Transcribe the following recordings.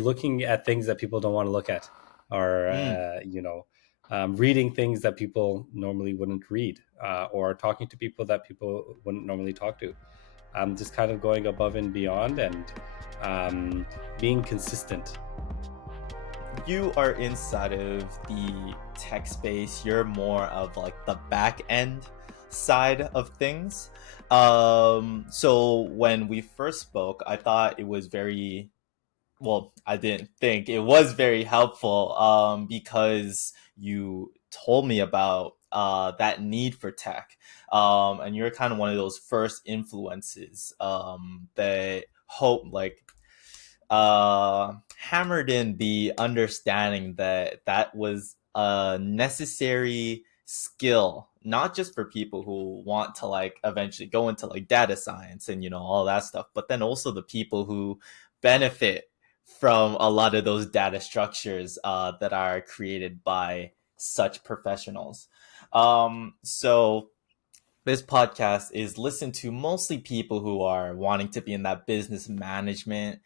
looking at things that people don't want to look at, or Mm. reading things that people normally wouldn't read, or talking to people that people wouldn't normally talk to. Just kind of going above and beyond, and being consistent. You are inside of the tech space. You're more of like the back end side of things. So when we first spoke, I thought it was very well, I didn't think it was very helpful because you told me about that need for tech. And you're kind of one of those first influences that hope like hammered in the understanding that that was a necessary skill, not just for people who want to like eventually go into like data science and all that stuff, but then also the people who benefit from a lot of those data structures that are created by such professionals. So this podcast is listened to mostly people who are wanting to be in that business management,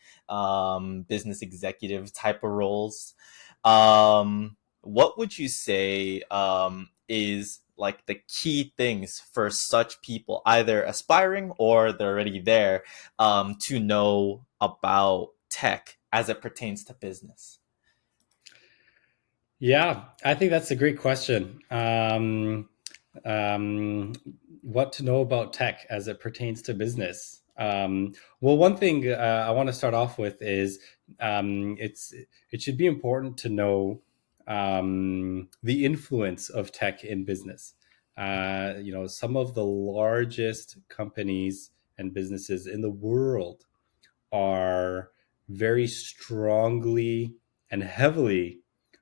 business executive type of roles. What would you say is like the key things for such people, either aspiring or they're already there, to know about tech as it pertains to business? Yeah, I think that's a great question. What to know about tech as it pertains to business? Well, one thing I want to start off with is it should be important to know the influence of tech in business. Some of the largest companies and businesses in the world are very strongly and heavily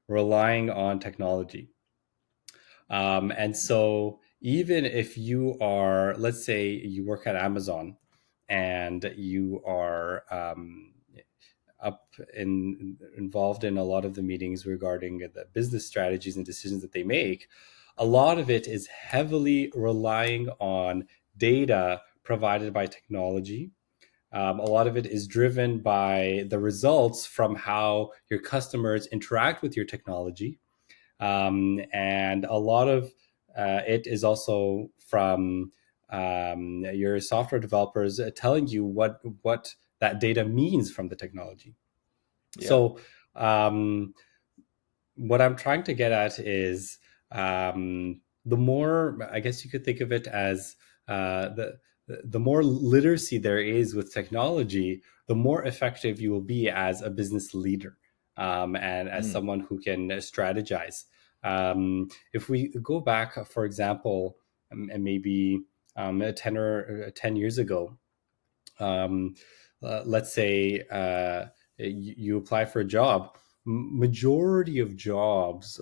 relying on technology. And so, even if you are, let's say, you work at Amazon and you are up involved in a lot of the meetings regarding the business strategies and decisions that they make, a lot of it is heavily relying on data provided by technology. A lot of it is driven by the results from how your customers interact with your technology. And a lot of it is also from your software developers telling you what that data means from the technology. Yeah. So, um, what I'm trying to get at is the more, I guess you could think of it as the more literacy there is with technology, the more effective you will be as a business leader, and as Mm. someone who can strategize. If we go back, for example, and maybe 10 years ago, um, let's say you apply for a job. Majority of jobs,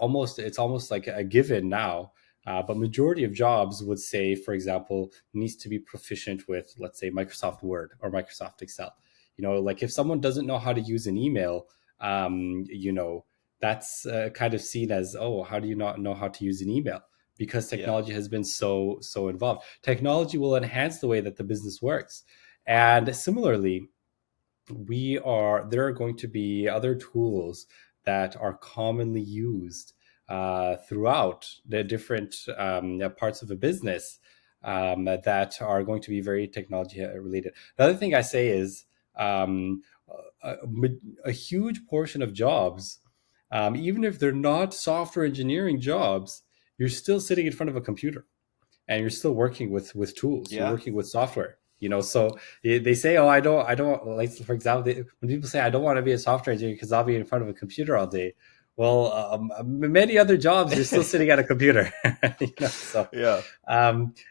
almost it's almost like a given now, but majority of jobs would say, for example, needs to be proficient with, let's say, Microsoft Word or Microsoft Excel. Like if someone doesn't know how to use an email, that's kind of seen as, oh, how do you not know how to use an email? Because Yeah. technology has been so involved. Technology will enhance the way that the business works. And similarly, there are going to be other tools that are commonly used throughout the different parts of a business, that are going to be very technology related. The other thing I say is, um, a, a huge portion of jobs, even if they're not software engineering jobs, you're still sitting in front of a computer and you're still working with tools, you're Yeah. working with software. So they say, oh, I don't like, for example, when people say I don't want to be a software engineer because I'll be in front of a computer all day. Well, many other jobs you're still sitting at a computer. So Yeah.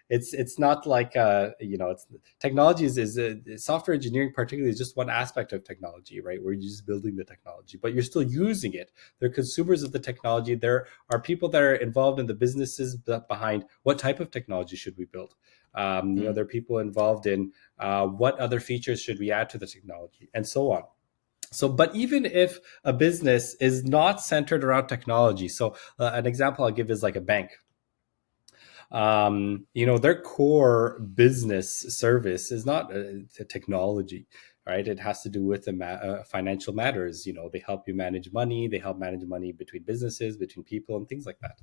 it's not like it's technology is software engineering particularly is just one aspect of technology, right, where you're just building the technology, but you're still using it. They're consumers of the technology. There are people that are involved in the businesses behind what type of technology should we build. Mm. There are people involved in what other features should we add to the technology, and so on. So, but even if a business is not centered around technology, so an example I'll give is like a bank. Their core business service is not technology, right? It has to do with the financial matters. You know, they help you manage money, they help manage money between businesses, between people, and things like that.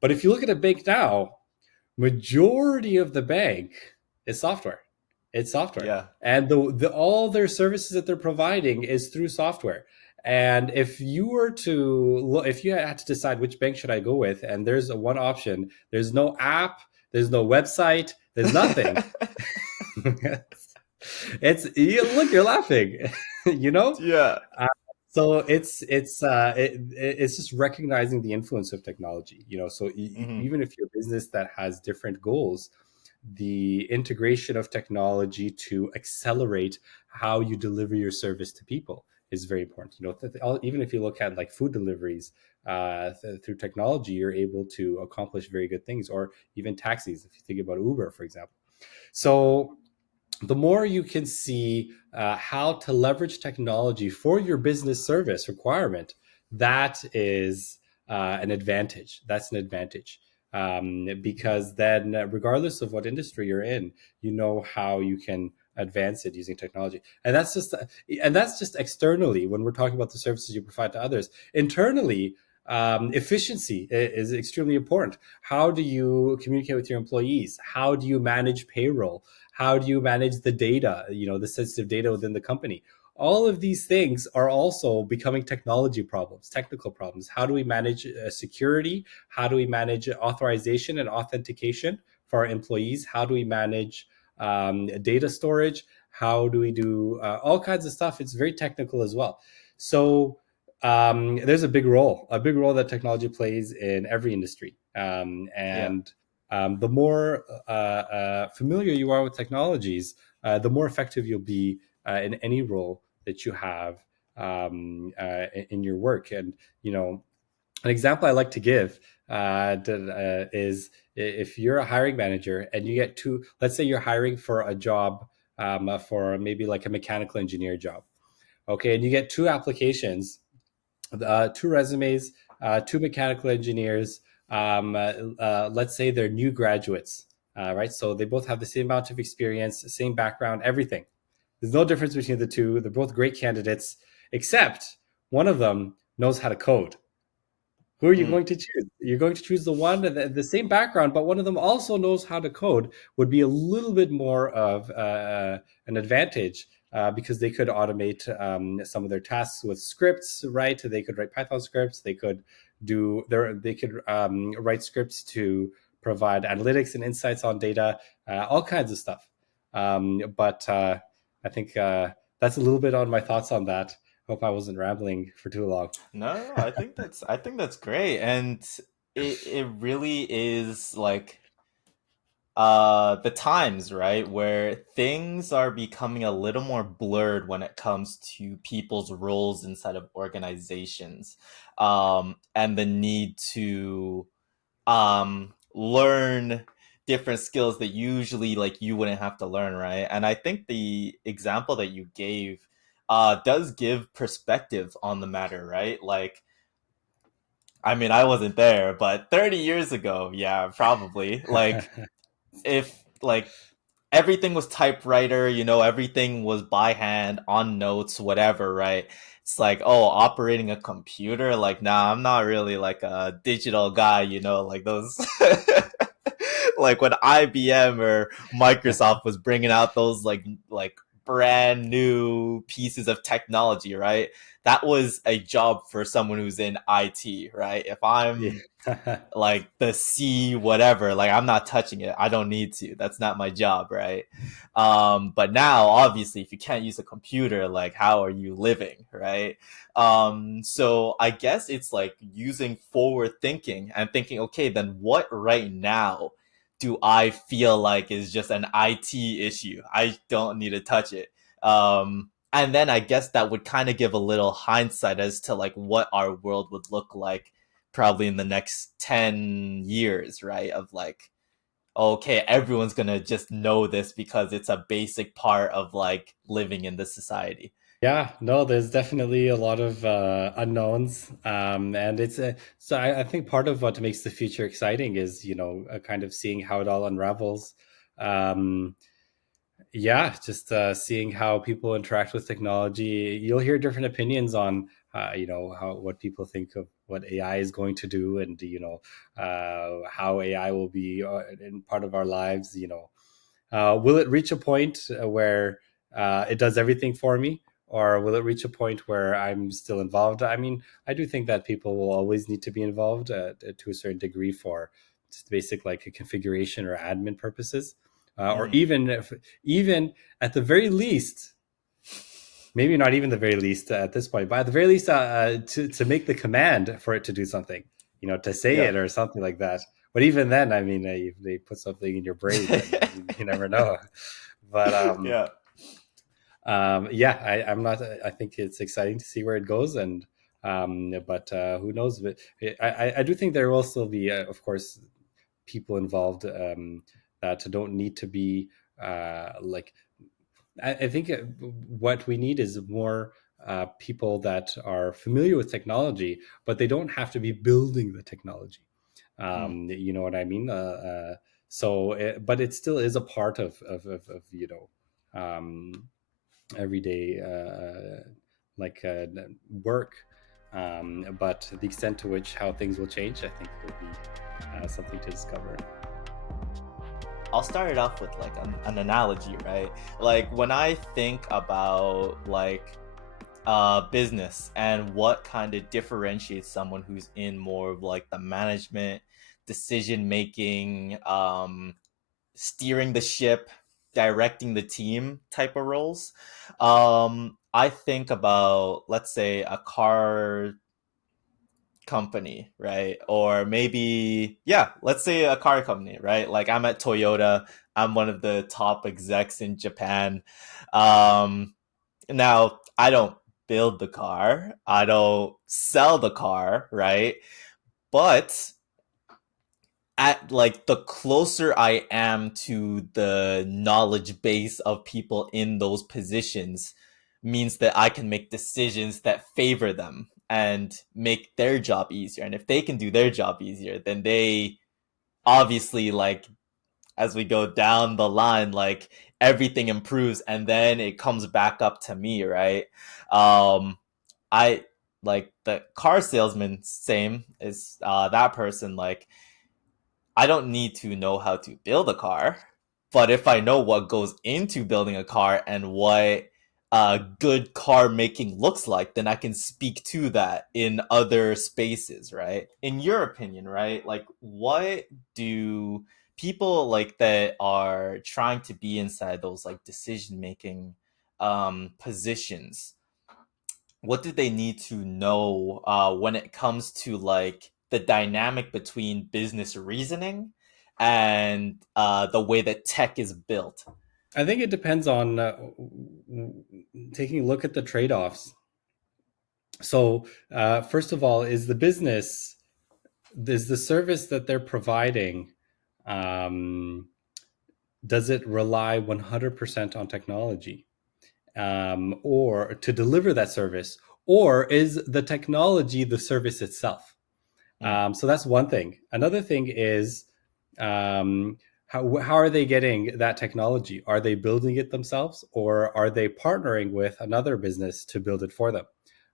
But if you look at a bank now, majority of the bank is software. It's software, Yeah. and the all their services that they're providing is through software. And if you were to look, if you had to decide which bank should I go with, and there's a one option, there's no app, there's no website, there's nothing. It's look, you're laughing, you know. Yeah. Uh, so it's just recognizing the influence of technology, you know. So Hmm. even if you're a business that has different goals, the integration of technology to accelerate how you deliver your service to people is very important. You know, even if you look at like food deliveries, through technology, you're able to accomplish very good things, or even taxis. If you think about Uber, for example. So the more you can see how to leverage technology for your business service requirement, that is an advantage. That's an advantage. Because then, regardless of what industry you're in, you know how you can advance it using technology. And that's just externally when we're talking about the services you provide to others. Internally, efficiency is extremely important. How do you communicate with your employees? How do you manage payroll? How do you manage the data, you know, the sensitive data within the company? All of these things are also becoming technology problems, technical problems. How do we manage security? How do we manage authorization and authentication for our employees? How do we manage data storage? How do we do all kinds of stuff? It's very technical as well. So there's a big role that technology plays in every industry. Yeah. And the more familiar you are with technologies, the more effective you'll be in any role that you have in your work. And you know, an example I like to give is if you're a hiring manager and you get two, let's say you're hiring for a job for maybe like a mechanical engineer job, okay, and you get two applications, two resumes, two mechanical engineers. Let's say they're new graduates, right? So they both have the same amount of experience, same background, everything. There's no difference between the two. They're both great candidates, except one of them knows how to code. Who are you Mm. going to choose? You're going to choose the one the same background, but one of them also knows how to code. Would be a little bit more of an advantage because they could automate some of their tasks with scripts, right? They could write Python scripts. They could write scripts to provide analytics and insights on data, all kinds of stuff. But I think that's a little bit on my thoughts on that. Hope I wasn't rambling for too long. No, no, no, I think that's great, and it really is like the times, right, where things are becoming a little more blurred when it comes to people's roles inside of organizations, and the need to learn different skills that usually like you wouldn't have to learn, right? And I think the example that you gave does give perspective on the matter, right? Like, I mean, I wasn't there, but 30 years ago, yeah, probably. Like, if like everything was typewriter, you know, everything was by hand on notes, whatever, right? It's like, oh, operating a computer, like, nah, I'm not really like a digital guy, you know, like those like when IBM or Microsoft was bringing out those like brand new pieces of technology, right? That was a job for someone who's in IT, right? If Yeah. I'm like the C whatever, like I'm not touching it. I don't need to. That's not my job, right? But now obviously if you can't use a computer, like how are you living, right? So I guess it's like using forward thinking and thinking, okay, then what right now do I feel like is just an IT issue? I don't need to touch it. And then I guess that would kind of give a little hindsight as to like what our world would look like probably in the next 10 years, right? Of like, okay, everyone's gonna just know this because it's a basic part of like living in this society. Yeah, no, there's definitely a lot of unknowns, and so I think part of what makes the future exciting is, you know, kind of seeing how it all unravels. Um, Yeah, just seeing how people interact with technology. You'll hear different opinions on, how what people think of what AI is going to do, and how AI will be in part of our lives. Will it reach a point where it does everything for me, or will it reach a point where I'm still involved? I mean, I do think that people will always need to be involved to a certain degree for just basic like a configuration or admin purposes, or Mm. even at the very least, maybe not even the very least at this point, but at the very least, to make the command for it to do something, to say Yeah. it or something like that. But even then, I mean, if they put something in your brain, then you never know. But Yeah. yeah, I'm not. I think it's exciting to see where it goes, and but who knows? But I do think there will still be, of course, people involved that don't need to be like I think what we need is more people that are familiar with technology, but they don't have to be building the technology. Mm. You know what I mean? But it still is a part of everyday like work. But the extent to which how things will change, I think, will be something to discover. I'll start it off with like an analogy, right? Like when I think about like business and what kind of differentiates someone who's in more of like the management, decision making, steering the ship, directing the team type of roles. I think about, let's say, a car company, right? Or maybe, yeah, let's say a car company, right? Like I'm at Toyota, I'm one of the top execs in Japan. Um, Now, I don't build the car, I don't sell the car, right? But at like the closer I am to the knowledge base of people in those positions means that I can make decisions that favor them and make their job easier. And if they can do their job easier, then they obviously, like, as we go down the line, like everything improves and then it comes back up to me, right? um I like the car salesman, same as that person. Like I don't need to know how to build a car, but if I know what goes into building a car and what good car making looks like, then I can speak to that in other spaces, right? In your opinion, right? Like, what do people like that are trying to be inside those like decision making positions, what do they need to know when it comes to like the dynamic between business reasoning and the way that tech is built? I think it depends on taking a look at the trade-offs. So, first of all, is the service that they're providing, um, does it rely 100% on technology, or to deliver that service, or is the technology the service itself? Mm, So that's one thing. Another thing is, um, how are they getting that technology? Are they building it themselves, or are they partnering with another business to build it for them?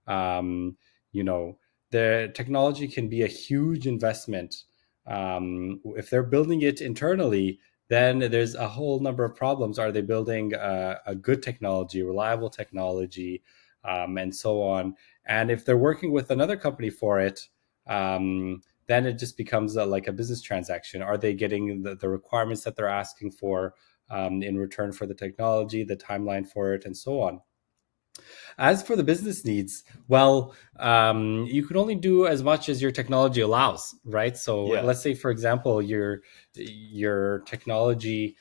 Um, you know, the technology can be a huge investment. If they're building it internally, then there's a whole number of problems. Are they building a good technology, reliable technology, and so on? And if they're working with another company for it, then it just becomes like a business transaction. Are they getting the requirements that they're asking for in return for the technology, the timeline for it, and so on? As for the business needs, well, you can only do as much as your technology allows, right? So yeah. let's say, for example, your technology,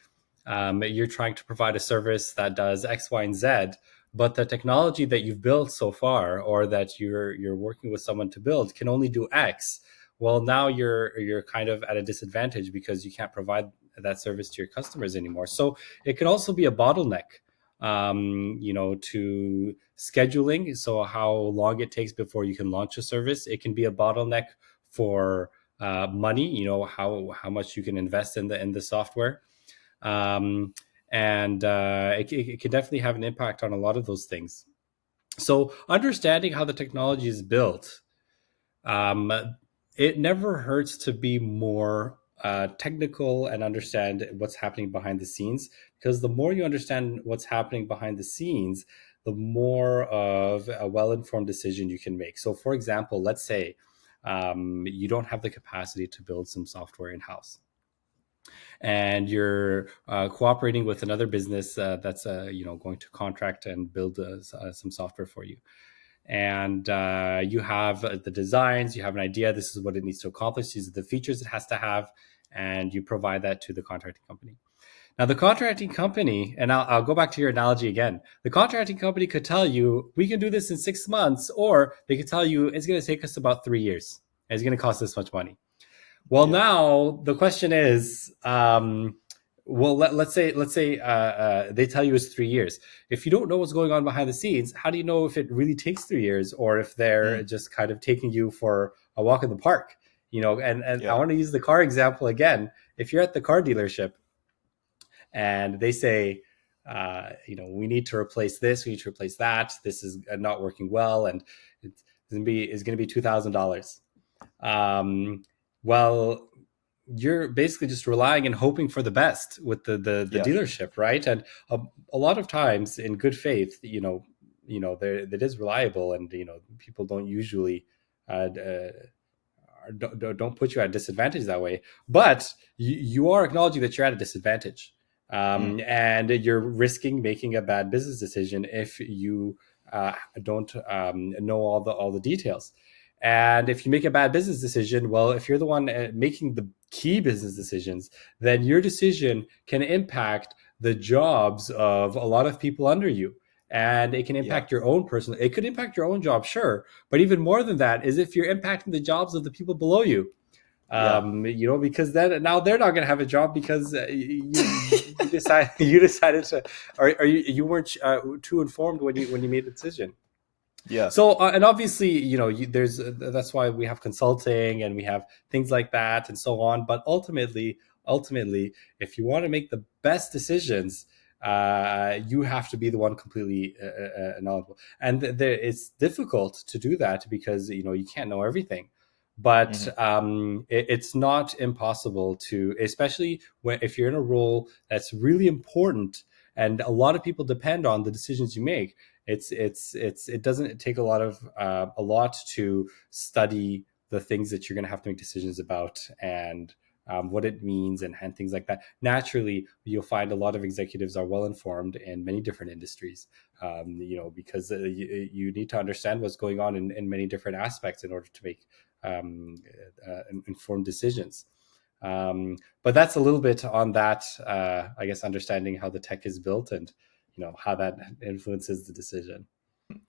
you're trying to provide a service that does X, Y, and Z, but the technology that you've built so far, or that you're working with someone to build, can only do X. Well, now you're kind of at a disadvantage because you can't provide that service to your customers anymore. So it can also be a bottleneck, to scheduling. So how long it takes before you can launch a service. It can be a bottleneck for money. How much you can invest in the software. Um, and it can definitely have an impact on a lot of those things. So understanding how the technology is built, um, it never hurts to be more technical and understand what's happening behind the scenes, because the more you understand what's happening behind the scenes, the more of a well-informed decision you can make. So for example, let's say you don't have the capacity to build some software in-house, and you're cooperating with another business that's going to contract and build some software for you, and you have the designs, you have an idea, this is what it needs to accomplish, these are the features it has to have, and you provide that to the contracting company. Now the contracting company, and I'll go back to your analogy again, the contracting company could tell you we can do this in 6 months, or they could tell you it's going to take us about 3 years, and it's going to cost this much money. Well, Yeah. now the question is, well, let's say they tell you it's 3 years. If you don't know what's going on behind the scenes, how do you know if it really takes 3 years, or if they're Mm, just kind of taking you for a walk in the park? And I yeah. want to use the car example again. If you're at the car dealership and they say, we need to replace this, we need to replace that, this is not working well, and it's going to be $2,000. um, well, you're basically just relying and hoping for the best with the Yeah. dealership, right? And a lot of times, in good faith, there that is reliable, and people don't usually don't put you at a disadvantage that way. But you are acknowledging that you're at a disadvantage, Mm, and you're risking making a bad business decision if you don't know all the details. And if you make a bad business decision, well, if you're the one making the key business decisions, then your decision can impact the jobs of a lot of people under you, and it can yeah. impact your own personal, it could impact your own job, sure, but even more than that is if you're impacting the jobs of the people below you. Yeah. Because then now they're not going to have a job because you decide you decided to, or you weren't too informed when you made the decision. Yeah. So and obviously, there's that's why we have consulting and we have things like that and so on. But ultimately, if you want to make the best decisions, you have to be the one completely knowledgeable. And it's difficult to do that because you can't know everything. But Hmm. it's not impossible to, especially if you're in a role that's really important and a lot of people depend on the decisions you make. It doesn't take a lot to study the things that you're going to have to make decisions about, and what it means, and things like that. Naturally, you'll find a lot of executives are well informed in many different industries, because you need to understand what's going on in many different aspects in order to make um, informed decisions. But that's a little bit on that. I guess understanding how the tech is built, and how that influences the decision.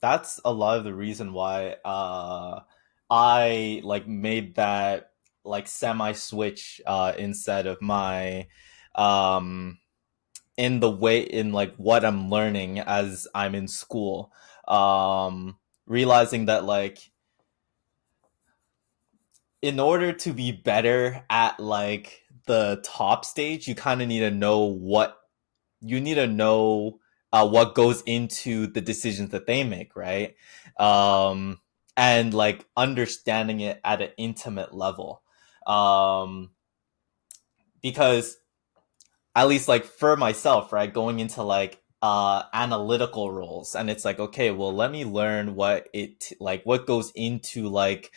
That's a lot of the reason why I like made that like semi switch instead of my um in the way in like what I'm learning as I'm in school. Realizing that like in order to be better at like the top stage, you kind of need to know what goes into the decisions that they make, right? Um, and like understanding it at an intimate level, um, because at least like for myself, right, going into like analytical roles, and it's like, okay, well, let me learn what goes into like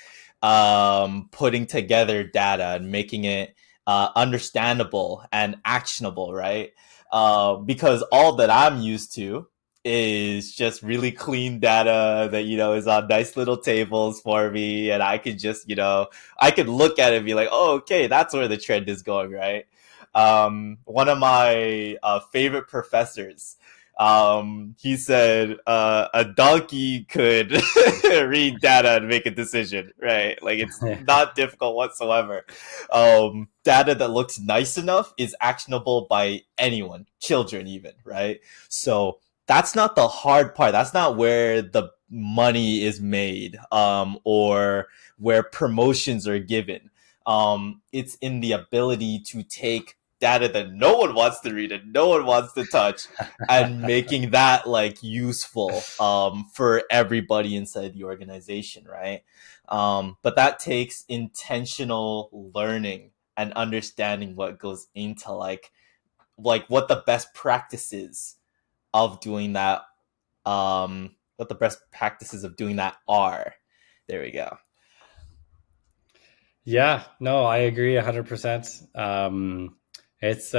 putting together data and making it understandable and actionable, right? Because all that I'm used to is just really clean data that is on nice little tables for me, and I could just I could look at it and be like, oh, okay, that's where the trend is going, right? One of my favorite professors, he said a donkey could read data and make a decision, right? Like it's not difficult whatsoever. Data that looks nice enough is actionable by anyone, children even, right? So that's not the hard part. That's not where the money is made, or where promotions are given. It's in the ability to take data that no one wants to read and no one wants to touch, and making that like useful for everybody inside the organization, right? But that takes intentional learning and understanding what goes into like what the best practices of doing that what the best practices of doing that are. There we go. Yeah, no, I agree 100%. It's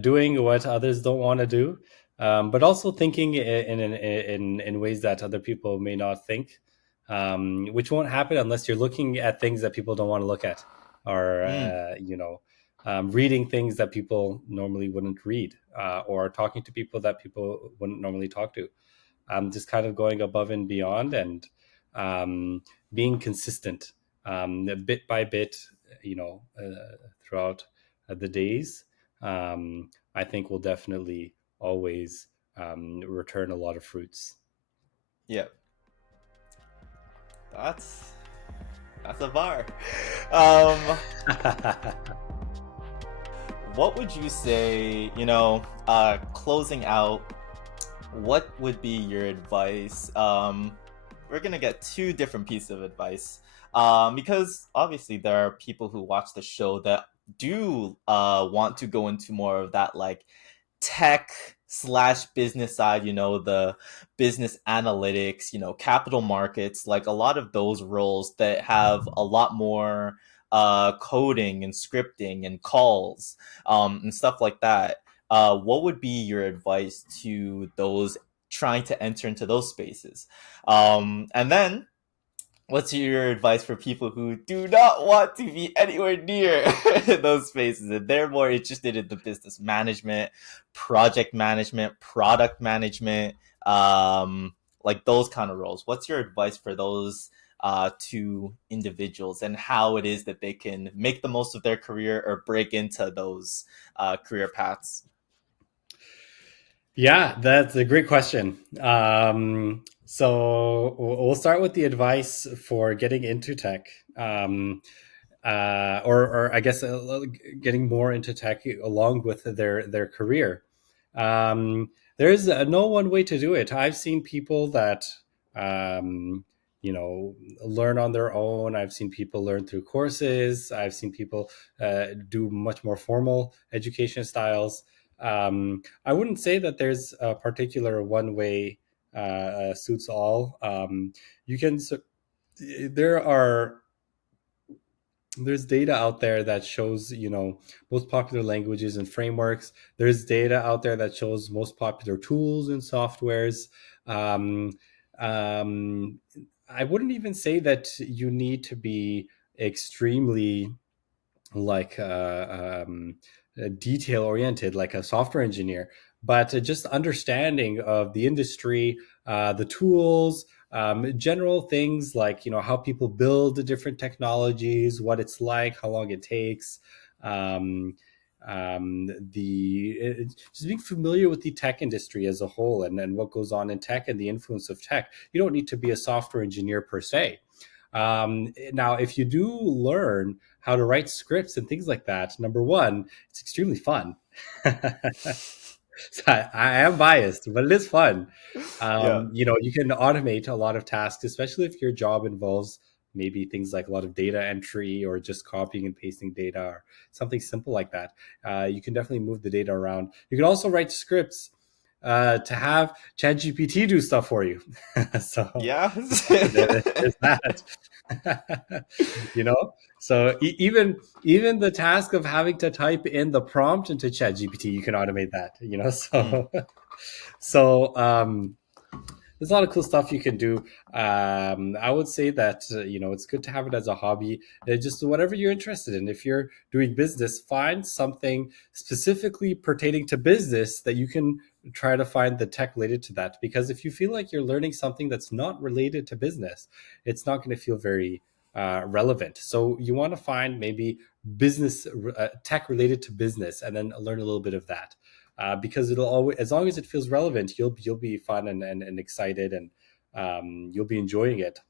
doing what others don't want to do, but also thinking in ways that other people may not think, which won't happen unless you're looking at things that people don't want to look at, or Mm, reading things that people normally wouldn't read, or talking to people that people wouldn't normally talk to. Just kind of going above and beyond, and um, being consistent, bit by bit, throughout the days. I think will definitely always return a lot of fruits. yeah, that's that's a bar. Um, what would you say? Closing out, what would be your advice? We're gonna get two different pieces of advice. Because obviously there are people who watch the show that do want to go into more of that like tech slash business side, the business analytics, capital markets, like a lot of those roles that have a lot more coding and scripting and calls and stuff like that. What would be your advice to those trying to enter into those spaces? And then what's your advice for people who do not want to be anywhere near those spaces and they're more interested in the business management, project management, product management, like those kind of roles? What's your advice for those two individuals and how it is that they can make the most of their career or break into those career paths? Yeah, that's a great question. So we'll start with the advice for getting into tech. Or I guess getting more into tech along with their career. There's no one way to do it. I've seen people that um, learn on their own. I've seen people learn through courses. I've seen people do much more formal education styles. I wouldn't say that there's a particular one way suits all. You can there are there's data out there that shows most popular languages and frameworks. There's data out there that shows most popular tools and softwares. um, um, I wouldn't even say that you need to be extremely like detail oriented like a software engineer, but just understanding of the industry, the tools, general things like how people build the different technologies, what it's like, how long it takes, um, just being familiar with the tech industry as a whole, and what goes on in tech and the influence of tech. You don't need to be a software engineer per se. Now, if you do learn how to write scripts and things like that, number one, it's extremely fun. So I am biased, but it is fun. Yeah. You can automate a lot of tasks, especially if your job involves maybe things like a lot of data entry or just copying and pasting data or something simple like that. You can definitely move the data around. You can also write scripts to have ChatGPT do stuff for you. So Yeah. there's that. you know so even the task of having to type in the prompt into ChatGPT, you can automate that. Mm, So there's a lot of cool stuff you can do. I would say that it's good to have it as a hobby. Just whatever you're interested in. If you're doing business, find something specifically pertaining to business that you can try to find the tech related to that. Because if you feel like you're learning something that's not related to business, it's not going to feel very relevant. So you want to find maybe business tech related to business, and then learn a little bit of that, because it'll always, as long as it feels relevant, you'll be fun and excited, and you'll be enjoying it.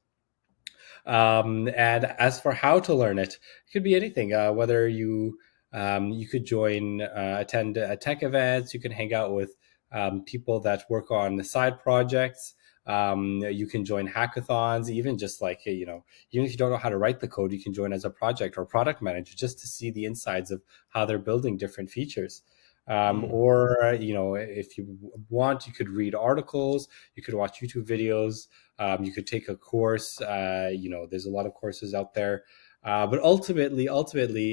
And as for how to learn it, it could be anything. Whether you You could join, attend tech events. You can hang out with people that work on side projects. You can join hackathons, even just like, even if you don't know how to write the code, you can join as a project or product manager just to see the insides of how they're building different features. Mm, Or, if you want, you could read articles, you could watch YouTube videos, you could take a course. There's a lot of courses out there. But ultimately,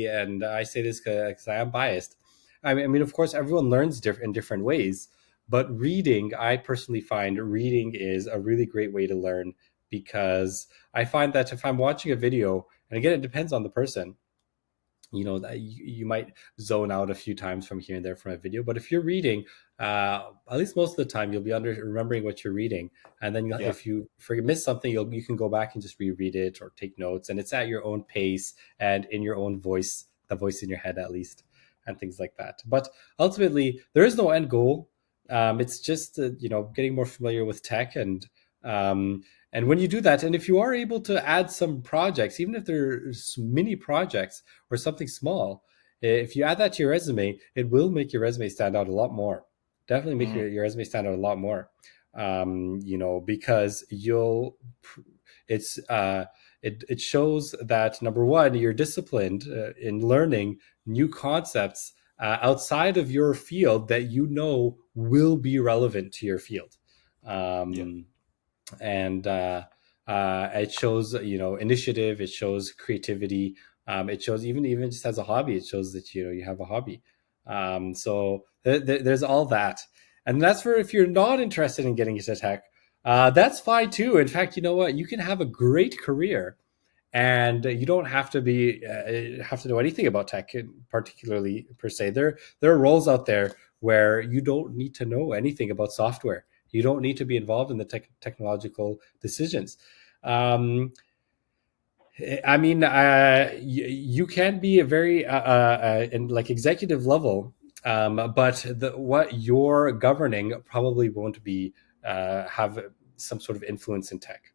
and I say this because I am biased. I mean, of course, everyone learns in different ways. But reading, I personally find reading is a really great way to learn, because I find that if I'm watching a video, and again, it depends on the person, that you might zone out a few times from here and there from a video, but if you're reading, at least most of the time you'll be remembering what you're reading, and then yeah. if you miss something, you can go back and just reread it or take notes, and it's at your own pace and in your own voice, the voice in your head at least, and things like that. But ultimately there is no end goal. It's just getting more familiar with tech, um, and when you do that, and if you are able to add some projects, even if they're mini projects or something small, if you add that to your resume, it will make your resume stand out a lot more. Definitely make Mm, your resume stand out a lot more. Because it's it shows that, number one, you're disciplined in learning new concepts outside of your field that will be relevant to your field. yeah. Um, and It shows initiative, it shows creativity, it shows, even just as a hobby, it shows that you have a hobby. So there's all that, and that's for if you're not interested in getting into tech. That's fine too. In fact, you know what, you can have a great career, and you don't have to know anything about tech, particularly per se. There are roles out there where you don't need to know anything about software. You don't need to be involved in the technological decisions. um, I mean, you can be a very in like executive level, but what you're governing probably won't be have some sort of influence in tech,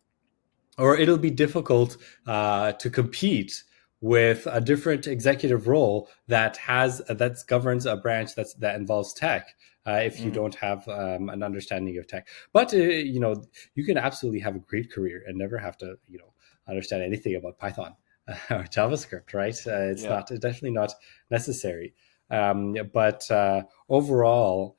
or it'll be difficult to compete with a different executive role that governs a branch that involves tech, if you Mm, don't have an understanding of tech. But you can absolutely have a great career and never have to understand anything about Python or JavaScript, right? yeah. It's definitely not necessary. But overall,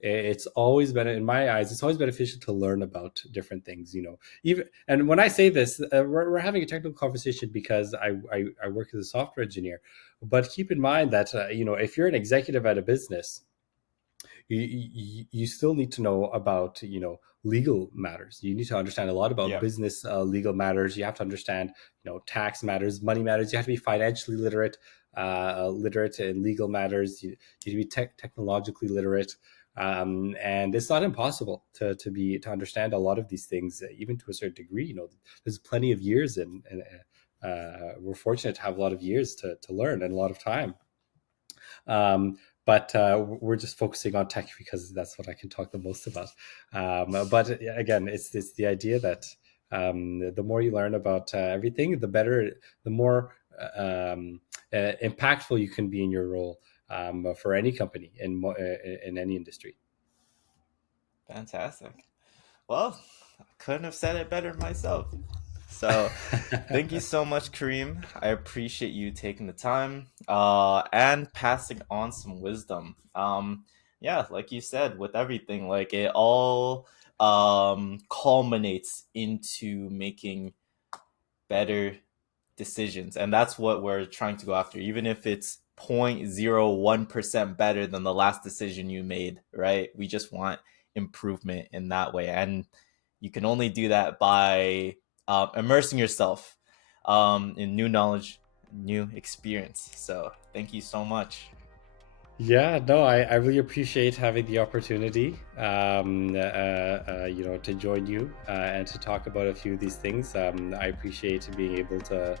it's always been, in my eyes, it's always beneficial to learn about different things. Even, and when I say this, we're having a technical conversation because I work as a software engineer. But keep in mind that if you're an executive at a business, you still need to know about legal matters. You need to understand a lot about Yeah. business legal matters. You have to understand tax matters, money matters. You have to be financially literate, literate in legal matters. You need to be technologically literate. And it's not impossible to understand a lot of these things, even to a certain degree. There's plenty of years, and we're fortunate to have a lot of years to learn, and a lot of time. But we're just focusing on tech because that's what I can talk the most about. But again, it's the idea that the more you learn about everything, the better, the more impactful you can be in your role, for any company in any industry. Fantastic. Well, I couldn't have said it better myself. So, thank you so much, Kareem. I appreciate you taking the time and passing on some wisdom. Yeah, like you said, with everything, like it all culminates into making better decisions, and that's what we're trying to go after, even if it's 0.01% better than the last decision you made, right? We just want improvement in that way, and you can only do that by immersing yourself in new knowledge, new experience. So thank you so much. Yeah, no, I really appreciate having the opportunity, to join you and to talk about a few of these things. I appreciate being able to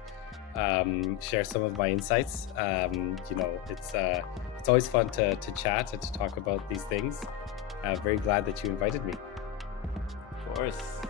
share some of my insights. It's always fun to chat and to talk about these things. Very glad that you invited me. Of course.